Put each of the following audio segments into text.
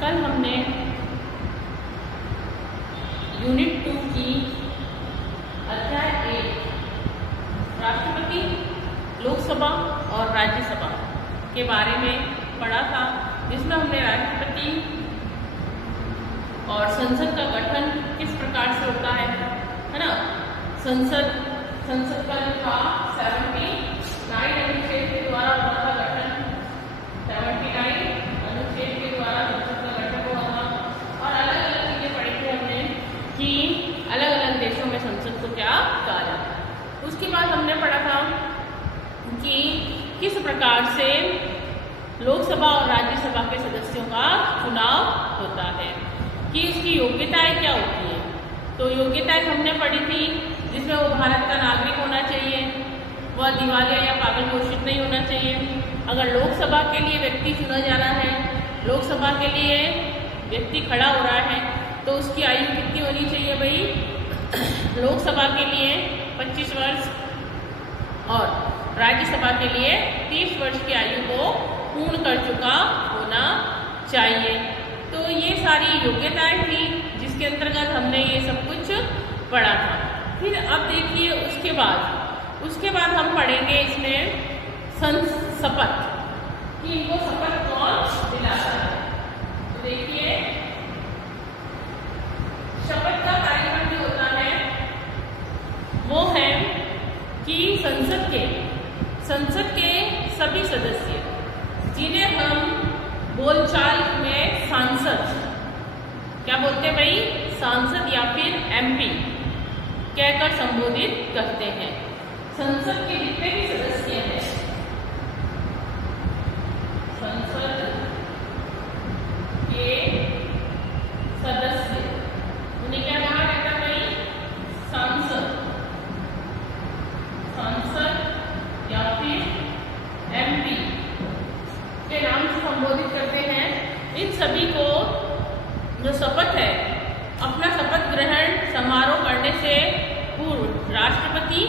कल हमने यूनिट 2 की अध्याय 1 राष्ट्रपति, लोकसभा और राज्यसभा के बारे में पढ़ा था, जिसमें हमने राष्ट्रपति और संसद का गठन किस प्रकार से होता है ना। संसद का जो था 79 अनुच्छेद के द्वारा हुआ था गठन, 79 अनुच्छेद के द्वारा संसद का गठन हुआ था। और अलग अलग चीजें पढ़ी थी हमने कि अलग अलग देशों में संसद को क्या कहा जाता है। उसके बाद हमने पढ़ा था कि किस प्रकार से लोकसभा और राज्यसभा के सदस्यों का चुनाव होता है, कि इसकी योग्यताएं क्या होती है। तो योग्यताएं हमने पढ़ी थी, जिसमें वो भारत का नागरिक होना चाहिए, वह दिवालिया या पागल घोषित नहीं होना चाहिए। अगर लोकसभा के लिए व्यक्ति चुना जा रहा है, लोकसभा के लिए व्यक्ति खड़ा हो रहा है, तो उसकी आयु कितनी होनी चाहिए भाई। लोकसभा के लिए 25 वर्ष और राज्यसभा के लिए 30 वर्ष की आयु को पूर्ण कर चुका होना चाहिए। तो ये सारी योग्यताएं थी जिसके अंतर्गत हमने ये सब कुछ पढ़ा था। फिर अब देखिए उसके बाद हम पढ़ेंगे इसमें शपथ, कि इनको शपथ कौन दिलाता है। तो देखिए शपथ का कार्यक्रम जो होता है वो है कि संसद के सभी सदस्य, जिन्हें हम बोलचाल में सांसद क्या बोलते हैं भाई, सांसद या फिर एमपी कहकर संबोधित करते हैं। संसद के जितने भी सदस्य हैं, संसद के सदस्य, उन्हें क्या कहा जाता है भाई, सांसद या फिर एमपी के नाम से संबोधित करते हैं। इन सभी को जो शपथ है, अपना शपथ ग्रहण समारोह करने से पूर्व राष्ट्रपति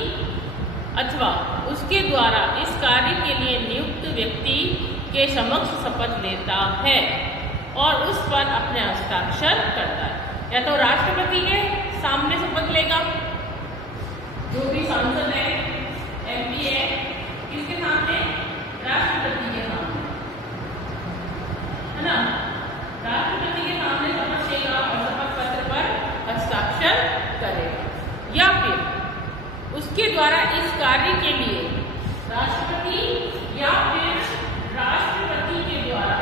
अथवा उसके द्वारा इस कार्य के लिए नियुक्त व्यक्ति के समक्ष शपथ लेता है और उस पर अपने हस्ताक्षर करता है। या तो राष्ट्रपति के सामने शपथ लेगा, जो भी सांसद है, एमपी है, किसके सामने, राष्ट्रपति के सामने, है ना। राष्ट्रपति के सामने शपथ लेगा और शपथ पत्र पर हस्ताक्षर करेगा, या फिर उसके द्वारा इस कार्य के लिए राष्ट्रपति या फिर राष्ट्रपति के द्वारा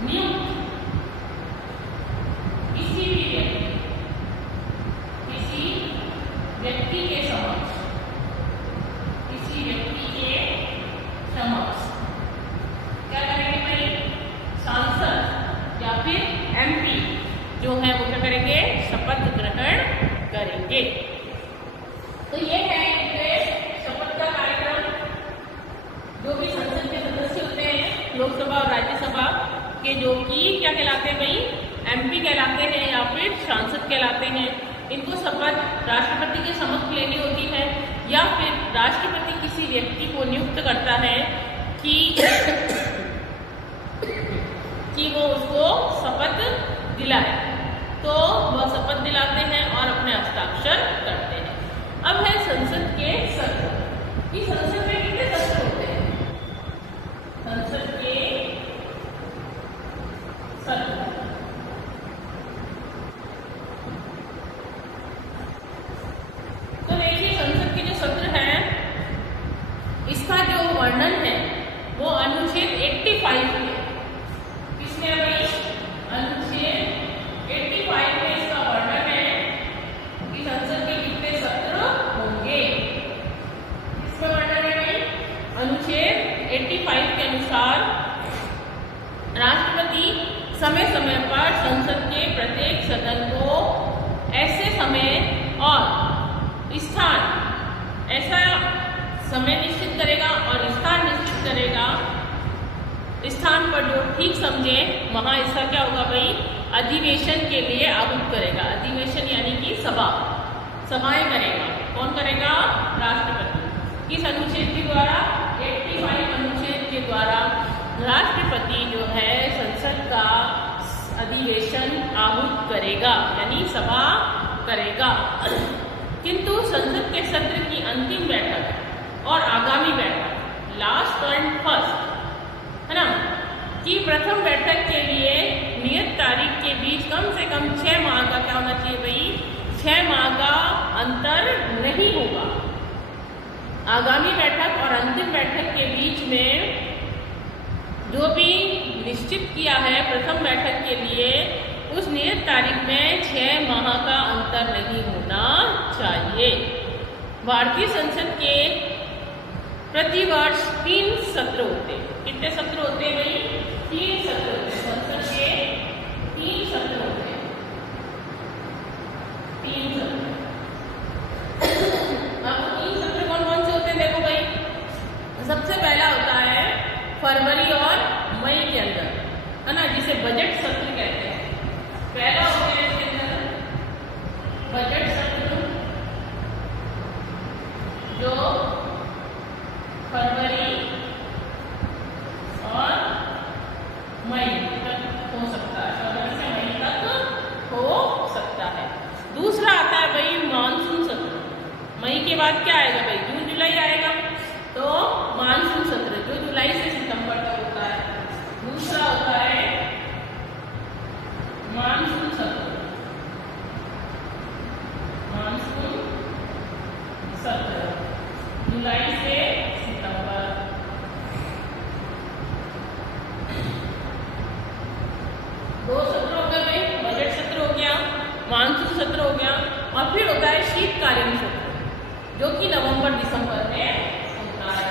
नियुक्त किसी व्यक्ति के समक्ष क्या करेंगे भाई, सांसद या फिर एमपी जो है वो क्या करेंगे, शपथ ग्रहण करेंगे। तो ये है शपथ का कार्यक्रम। जो भी संसद के सदस्य होते हैं, लोकसभा और राज्यसभा के, जो कि क्या कहलाते हैं भाई, एमपी कहलाते हैं या फिर सांसद कहलाते हैं, इनको शपथ राष्ट्रपति के समक्ष लेनी होती है, या फिर राष्ट्रपति किसी व्यक्ति को नियुक्त करता है कि वो उसको शपथ दिलाए, तो वह शपथ दिलाते हैं और अपने हस्ताक्षर करते हैं। अब है संसद के सत्र, कि संसद में कितने सत्र होते हैं। संसद के सत्र, तो देखिए संसद के जो सत्र हैं, इसका जो वर्णन है वो अनुच्छेद 85 है। किसमें भाई, अनुच्छेद 85 में इसका वर्णन है कि संसद के कितने सत्र होंगे। इसमें वर्णन है भाई, अनुच्छेद 85 के अनुसार राष्ट्रपति समय समय पर संसद के प्रत्येक सदन को ऐसे समय और स्थान, ऐसा समय निश्चित करेगा और स्थान निश्चित करेगा, स्थान पर जो ठीक समझे वहां इसका क्या होगा भाई, अधिवेशन के लिए आहूत करेगा। अधिवेशन यानी कि सभाएं करेगा। कौन करेगा, राष्ट्रपति। किस अनुच्छेद के द्वारा? 85 अनुच्छेद के द्वारा राष्ट्रपति जो है संसद का अधिवेशन आहूत करेगा, यानी सभा करेगा। किंतु संसद के सत्र की अंतिम बैठक और आगामी बैठक, लास्ट एंड फर्स्ट, है ना, कि प्रथम बैठक के लिए नियत तारीख के बीच कम से कम 6 माह का क्या होना चाहिए भाई? 6 माह का अंतर नहीं होगा। आगामी बैठक और अंतिम बैठक के बीच में जो भी निश्चित किया है प्रथम बैठक के लिए, उस नियत तारीख में 6 माह का अंतर नहीं होना चाहिए। भारतीय संसद के प्रतिवर्ष 3 सत्र होते हैं। कितने सत्र होते हैं भाई? 3 सत्र होते हैं। संसद के 3 सत्र होते हैं। 3 सत्र। अब 3 सत्र कौन कौन से होते हैं देखो भाई। सबसे पहला होता है फरवरी और मई के अंदर, है ना, जिसे बजट सत्र कहते हैं। पहला हो गया इसके अंदर बजट सत्र, जो फरवरी और मई तक हो सकता है, फरवरी से मई तक हो सकता है। दूसरा आता है भाई मानसून सत्र। मई के बाद क्या आएगा भाई? जून जुलाई आएगा, तो मानसून सत्र जो जुलाई से सितंबर तक होता है। दूसरा होता है मानसून सत्र, मानसून सत्र जुलाई से सितंबर। दो सत्र हो गए भाई, बजट सत्र हो गया, मानसून सत्र हो गया, और फिर होता है शीतकालीन सत्र, जो कि नवंबर दिसंबर में होता है।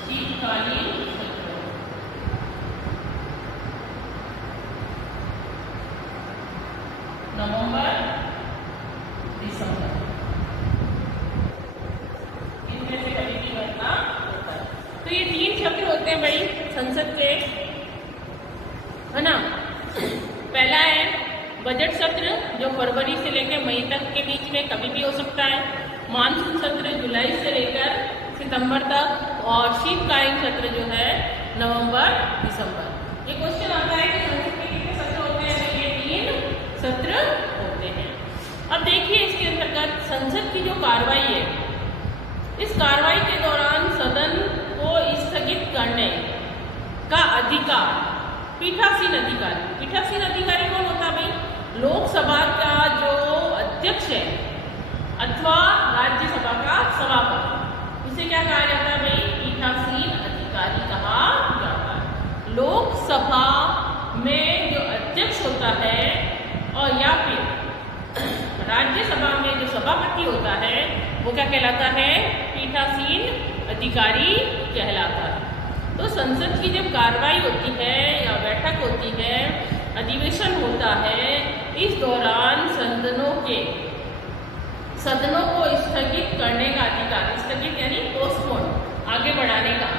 शीतकालीन सत्र, नवंबर दिसंबर, इनमें से कभी भी घटना होता है। तो ये 3 सत्र होते हैं भाई संसद के, है ना। पहला है बजट सत्र, जो फरवरी से लेकर मई तक के बीच में कभी भी हो सकता है। मानसून सत्र जुलाई से लेकर सितंबर तक, और शीतकालीन सत्र जो है नवंबर दिसंबर। ये क्वेश्चन आता है कि संसद के कितने सत्र होते हैं? तो ये 3 सत्र होते हैं। अब देखिए इसके अंतर्गत संसद की जो कार्रवाई है, इस कार्रवाई के दौरान सदन को स्थगित करने का अधिकार पीठासीन अधिकारी, पीठासीन अधिकारी कौन होता है भाई? लोकसभा का जो अध्यक्ष है अथवा राज्यसभा का सभापति, उसे क्या कहा जाता है भाई? पीठासीन अधिकारी कहा जाता है। लोकसभा में जो अध्यक्ष होता है और या फिर राज्यसभा में जो सभापति होता है, वो क्या कहलाता है? पीठासीन अधिकारी कहलाता है। तो संसद की जब कार्रवाई होती है या बैठक होती है, अधिवेशन होता है, इस दौरान सदनों को स्थगित करने का अधिकार, स्थगित यानी पोस्टपोन, आगे बढ़ाने का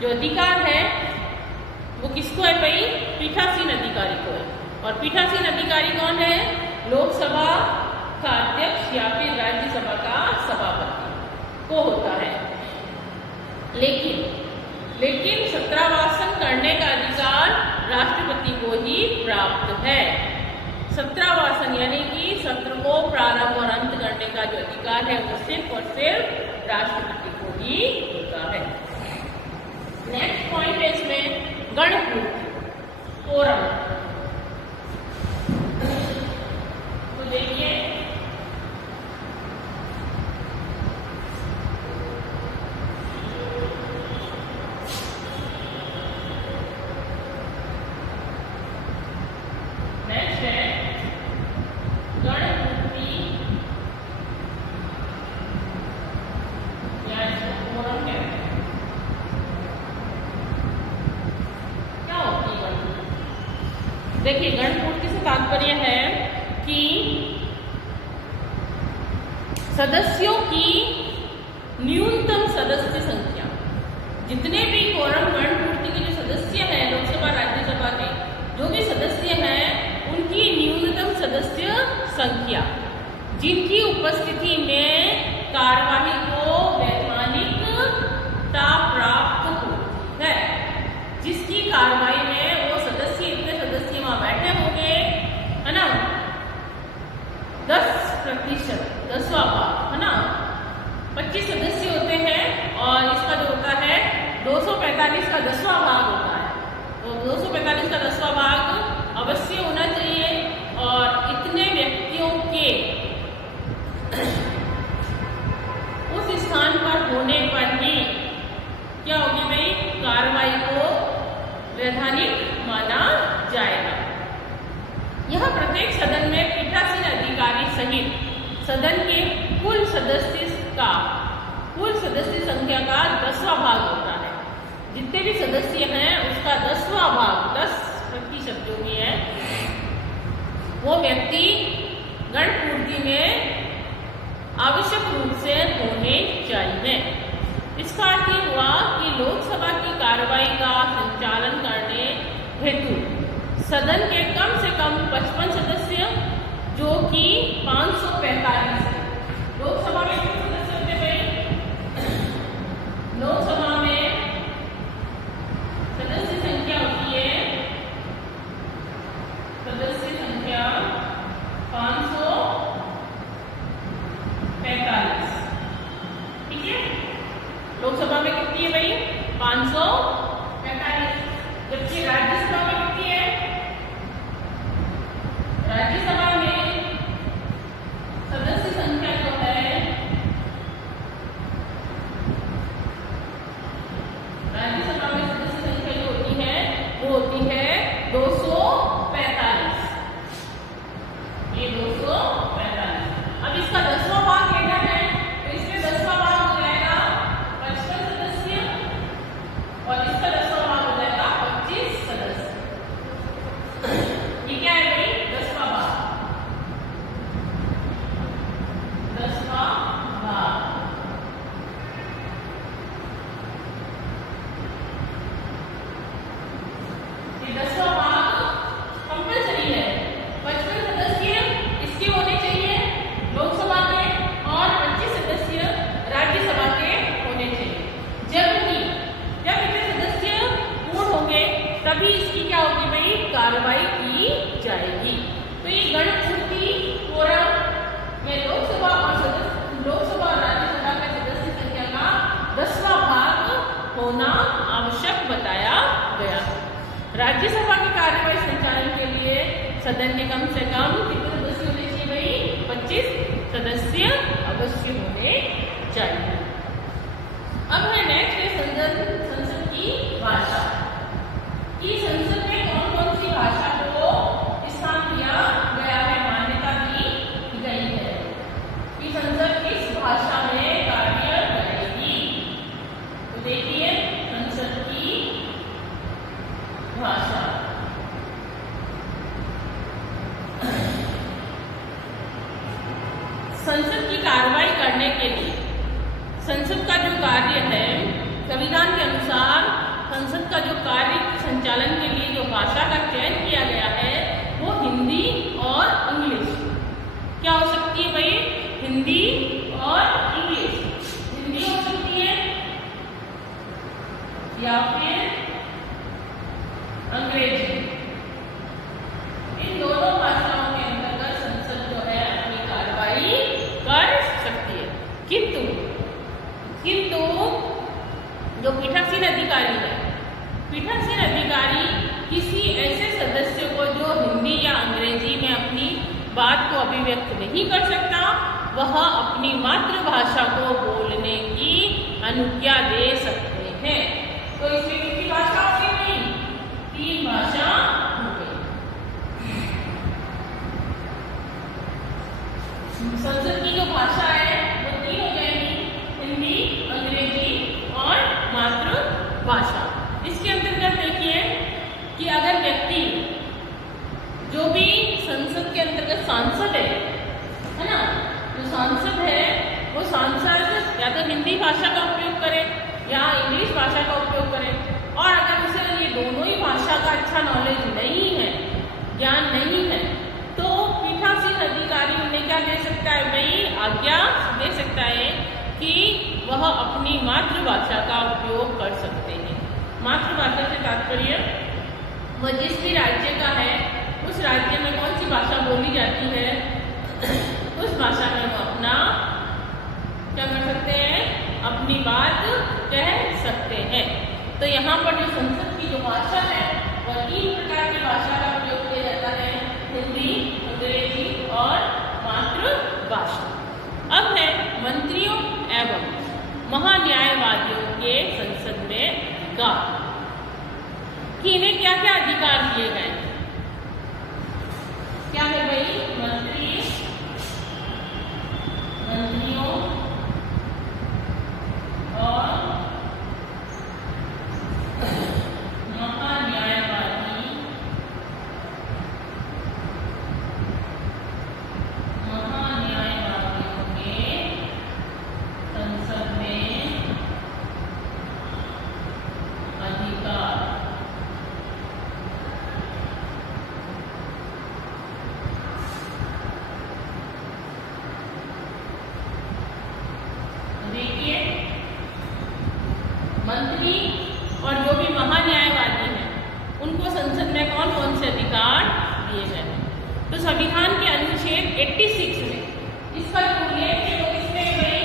जो अधिकार है वो किसको है भाई? पीठासीन अधिकारी को है। और पीठासीन अधिकारी कौन है? लोकसभा का अध्यक्ष या फिर राज्यसभा का सभापति को होता है। लेकिन सत्रावासन करने का अधिकार राष्ट्रपति को ही प्राप्त है। सत्रावासन यानी कि सत्र को प्रारंभ और अंत करने का जो अधिकार है वो सिर्फ और सिर्फ राष्ट्रपति को ही होता है। नेक्स्ट पॉइंट है इसमें गणपूर्ति, कोरम। तो देखिए देखिए गणपूर्ति से तात्पर्य है कि सदस्यों की न्यूनतम सदस्य संख्या, जितने भी कोरम गणपूर्ति के जो सदस्य हैं लोकसभा राज्यसभा के जो भी सदस्य हैं, उनकी न्यूनतम सदस्य संख्या जिनकी उपस्थिति में कार्यवाही को वैधानिकता प्राप्त होती है। जिसकी कार्यवाही में वो सदस्य, इतने सदस्य वहां बैठे होंगे, है ना, 10%, 10वां भाग, है ना, 25 सदस्य होते हैं और इसका जो होता है 245 का 10वां भाग होता है। तो 245 का 10वां भाग अवश्य होना चाहिए और इतने व्यक्तियों के उस स्थान पर होने पर ही क्या होगी भाई, कार्रवाई को वैधानिक माना जाएगा। यह प्रत्येक सदन में पीठासीन अधिकारी सहित सदन के कुल सदस्य संख्या का 10वां भाग होता है। जितने भी सदस्य हैं उसका 10वां भाग, 10% जो भी है, वो व्यक्ति गणपूर्ति में आवश्यक रूप से होने चाहिए। इसका अर्थ ये हुआ कि लोकसभा की कार्यवाही का संचालन करने हेतु सदन के कम से कम 55 सदस्य, जो कि 545 है। लोकसभा में कितने सदस्य होते भाई? लोकसभा में सदस्य संख्या होती है, सदस्य संख्या 545, ठीक है। लोकसभा में कितनी है भाई? 545। जबकि राज्यसभा में कितनी है? राज्यसभा में सदस्य संख्या जो है, राज्यसभा में सदस्य संख्या जो होती है वो होती है 245। ये 245। अब इसका 10वां भाग लेना है तो इसमें 10वां भाग हो जाएगा 55 सदस्य और इसका 10वां भाग हो जाएगा 25 सदस्य। ये क्या है भाई? 10वां भाग, 10वां भाग। ये 10वां भाग कंपल्सरी है। 55 सदस्य इसके होने चाहिए लोकसभा के और 25 सदस्य राज्यसभा के होने चाहिए। जबकि जब इतने सदस्य पूर्ण होंगे तभी इसकी क्या होगी भाई? कार्रवाई की जाएगी। तो ये गणपूर्ति फोरम में लोकसभा और राज्यसभा के सदस्य संख्या का 10वां भाग होना आवश्यक बताया गया। राज्यसभा की कार्यवाही संचालन के लिए सदन में कम से कम कितने सदस्य होने चाहिए भाई? 25 सदस्य अवश्य होने चाहिए। अब है नेक्स्ट है संसद की भाषा। कि संसद में कौन कौन सी भाषा को स्थान दिया गया है, मान्यता दी गई है कि संसद किस भाषा में कार्य करेगी। तो देखिए संसद की भाषा। संसद की कार्रवाई करने के लिए संसद का जो कार्य है, संविधान के अनुसार संसद का जो कार्य संचालन के लिए जो भाषा का चयन किया गया है वो हिंदी और इंग्लिश। क्या हो सकती है भाई? हिंदी और इंग्लिश। हिंदी हो सकती है या फिर अंग्रेजी। इन दोनों भाषाओं के अंतर्गत संसद जो है अपनी कार्रवाई कर सकती है। किंतु जो पीठासीन अधिकारी है, पीठासीन अधिकारी किसी ऐसे सदस्य को जो हिंदी या अंग्रेजी में अपनी बात को अभिव्यक्त नहीं कर सकता, वह अपनी मातृभाषा को बोलने की अनुज्ञा दे सकते हैं। तो इसमें कितनी भाषा होगी भाई? 3 भाषा होगी। संसद की जो भाषा है वो 3 हो जाएगी, हिंदी, अंग्रेजी और मातृभाषा। इसके अंतर्गत देखिए कि अगर व्यक्ति जो भी संसद के अंतर्गत सांसद है ना, जो सांसद है वो सांसद या तो हिंदी भाषा का उपयोग करे या इंग्लिश भाषा का उपयोग करे, और अगर उसे ये दोनों ही भाषा का अच्छा नॉलेज नहीं है, ज्ञान नहीं है, तो पीठासीन अधिकारी उन्हें क्या दे सकता है भाई? आज्ञा दे सकता है अपनी मातृभाषा का उपयोग कर सकते हैं। मातृभाषा से तात्पर्य वह जिस भी राज्य का है उस राज्य में कौन सी भाषा बोली जाती है उस भाषा में वो अपना क्या कर सकते हैं, अपनी बात कह सकते हैं। तो यहाँ पर जो संसद की जो भाषा है वह 3 प्रकार की भाषा का प्रयोग किया जाता है, हिंदी, अंग्रेजी और मातृभाषा। अब है मंत्रियों एवं महान्यायवादियों के संसद में अधिकार कि इन्हें क्या क्या अधिकार दिए गए। क्या है भाई, मंत्रियों और महान्यायवादियों के संसद में अधिकार। देखिए, मंत्री और जो भी महान्यायवादी हैं उनको संसद में कौन कौन से अधिकार दिए गए हैं। तो संविधान के अनुच्छेद 86 में इसका जो उल्लेख है वो किसमें भाई,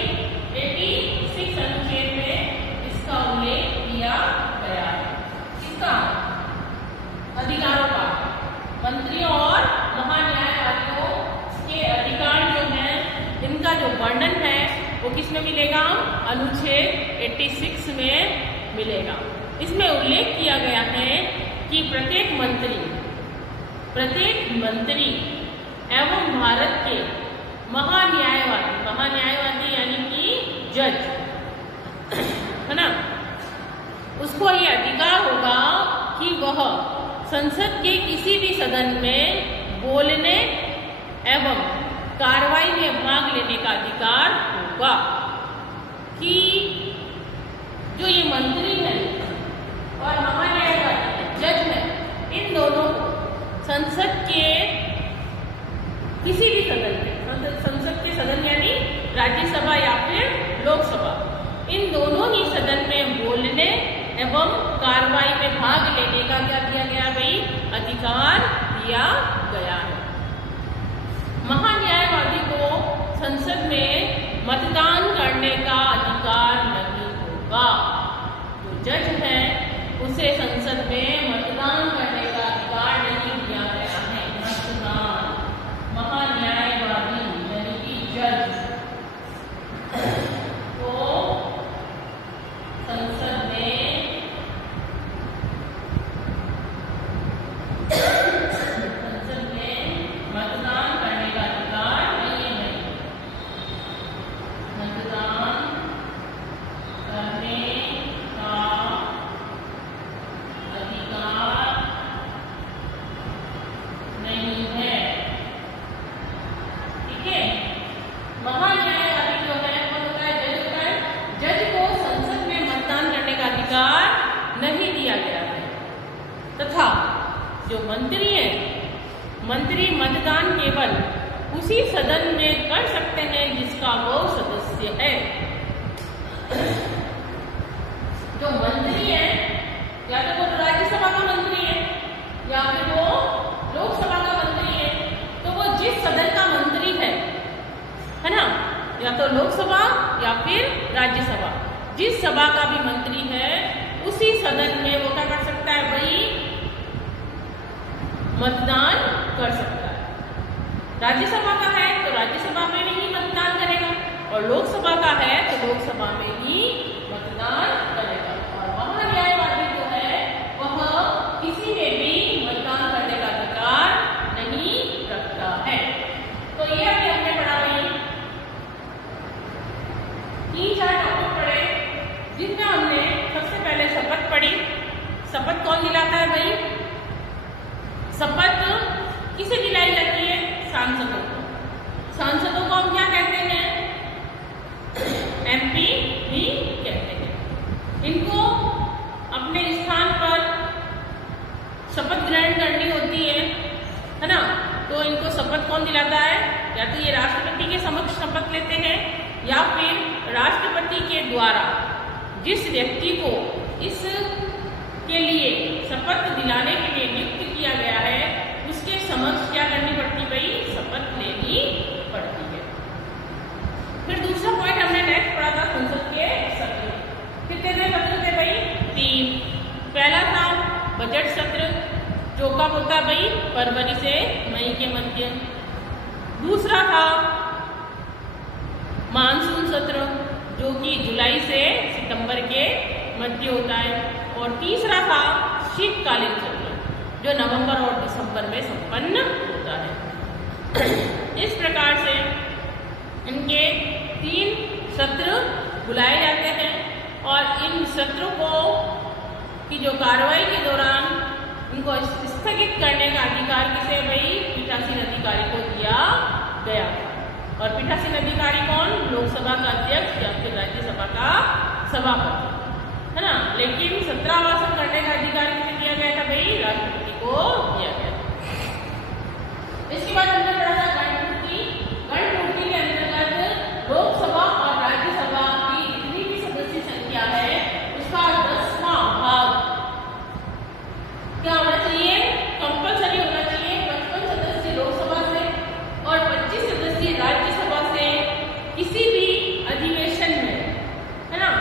86 अनुच्छेद में इसका उल्लेख किया गया है। किसका, अधिकारों का, मंत्रियों और महान्यायवादियों के अधिकार जो है इनका जो वर्णन है वो किसमें मिलेगा, अनुच्छेद 86 में मिलेगा। इसमें उल्लेख किया गया है कि प्रत्येक मंत्री एवं भारत के महान्यायवादी यानी कि जज है ना, उसको ये अधिकार होगा कि वह संसद के किसी भी सदन में बोलने एवं कार्रवाई में भाग लेने का अधिकार होगा। कि जो ये मंत्री है और महान्यायवादी जज है, इन दोनों को संसद के किसी भी सदन में, संसद के सदन यानी राज्यसभा या फिर लोकसभा, इन दोनों ही सदन में बोलने एवं कार्रवाई में भाग लेने का क्या दिया गया भाई, अधिकार दिया गया है। महान्यायवादी को संसद में मतदान करने का अधिकार नहीं होगा। जो जज है उसे संसद में मतदान करने का अधिकार नहीं दिया गया है। मतदान, महान्यायवादी यानी कि जज को संसद में मतदान करने का अधिकार नहीं है। मतदान करने का अधिकार नहीं है। ठीक है, महान्यायवादी जो है वो होता है जज होता है। जज को संसद में मतदान करने का अधिकार नहीं दिया गया है। तथा जो मंत्री है, मंत्री मतदान केवल उसी सदन में कर सकते हैं जिसका वो सदस्य है। जो मंत्री है या तो वो राज्यसभा का मंत्री है या फिर वो लोकसभा का मंत्री है, तो वो जिस सदन का मंत्री है ना, या तो लोकसभा या फिर राज्यसभा, जिस सभा का भी मंत्री है उसी सदन में वो क्या कर सकता है भाई, मतदान कर सकता है। राज्यसभा का है तो राज्यसभा में ही मतदान करेगा और लोकसभा का है तो लोकसभा में ही मतदान करेगा। और महान्यायवादी जो है वह किसी में भी मतदान करने का अधिकार नहीं रखता है। तो ये अभी हमने पढ़ा भाई 3-4 टॉपिक पढ़े, जिसमें हमने सबसे पहले शपथ पढ़ी। शपथ कौन दिलाता है भाई, शपथ किसे दिलाई जाती है, सांसदों को। सांसदों को हम क्या कहते हैं, MP भी कहते हैं। इनको अपने स्थान पर शपथ ग्रहण करनी होती है ना, तो इनको शपथ कौन दिलाता है, या तो ये राष्ट्रपति के समक्ष शपथ लेते हैं या फिर राष्ट्रपति के द्वारा जिस व्यक्ति को इस के लिए शपथ दिलाने के लिए नियुक्त किया गया है उसके समक्ष क्या करनी पड़ती है भाई, शपथ लेनी पड़ती है। फिर दूसरा पॉइंट हमने नेक्स्ट पढ़ा था संसद के सत्र। कितने सत्र थे भाई, 3। पहला था बजट सत्र जो कब होता है भाई, फरवरी से मई के मध्य। दूसरा था मानसून सत्र जो कि जुलाई से सितंबर के मध्य होता है। और तीसरा था शीतकालीन सत्र जो नवंबर और दिसंबर में संपन्न होता है। इस प्रकार से इनके 3 सत्र बुलाए जाते हैं और इन सत्रों को की जो कार्रवाई के दौरान इनको स्थगित करने का अधिकार किसे भाई, पीठासीन अधिकारी को दिया गया। और पीठासीन अधिकारी कौन, लोकसभा का अध्यक्ष या फिर राज्यसभा का सभापति, है ना। लेकिन सत्रावासन करने का अधिकार किसे दिया गया था भाई, राष्ट्रपति को दिया गया। इसके बाद हमने पढ़ा था गणपूर्ति। गणपूर्ति के अंतर्गत लोकसभा और राज्यसभा की जितनी भी सदस्य संख्या है उसका 10वां भाग क्या होना चाहिए, कंपल्सरी होना चाहिए। 55 सदस्य लोकसभा से और 25 सदस्य राज्यसभा से किसी भी अधिवेशन में, है ना,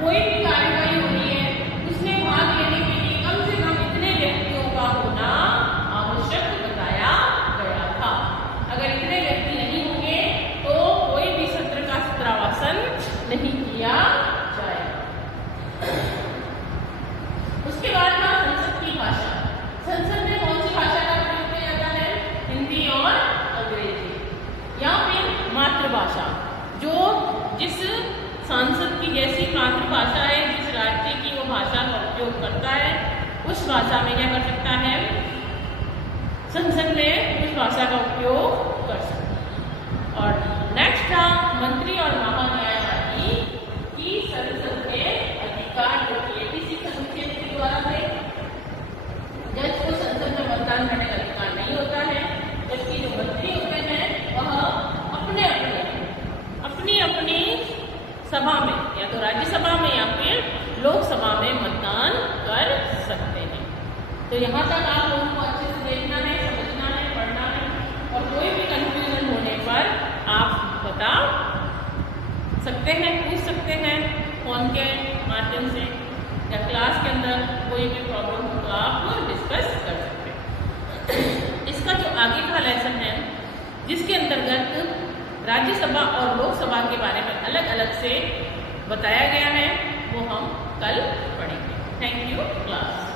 कोई भी कार्यवाही हो रही है उसमें भाग लेने के लिए कम से कम इतने व्यक्तियों का होना आवश्यक बताया गया था। अगर इतने व्यक्ति नहीं होंगे तो कोई भी सत्र का सत्रावासन नहीं किया जाएगा। उसके बाद में संसद की भाषा। संसद में कौन सी भाषा का प्रयोग किया जाता है, हिंदी और अंग्रेजी या फिर मातृभाषा। जो जिस सांसद की जैसी मातृभाषा है, जिस राज्य की वो भाषा का उपयोग करता है उस भाषा में क्या कर सकता है, संसद में उस भाषा का उपयोग कर सकता है। और नेक्स्ट था मंत्री और महान्यायवादी की संसद में अधिकार जो कि एबीसी अनुच्छेद के द्वारा थे। जज को संसद में मतदान करने का अधिकार नहीं होता है, जबकि जो मंत्री होते हैं वह अपनी सभा में या तो राज्यसभा में या फिर लोकसभा में मतदान कर सकते हैं। तो यहाँ तक आप लोगों को अच्छे से देखना है, समझना है, पढ़ना है और कोई भी कंफ्यूजन होने पर आप बता सकते हैं, पूछ सकते हैं फोन के माध्यम से या क्लास के अंदर कोई भी प्रॉब्लम हो तो आप डिस्कस कर सकते हैं। इसका जो आगे का लेसन है जिसके अंतर्गत राज्यसभा और लोकसभा के बारे में अलग अलग से बताया गया है वो हम कल पढ़ेंगे। Thank you class.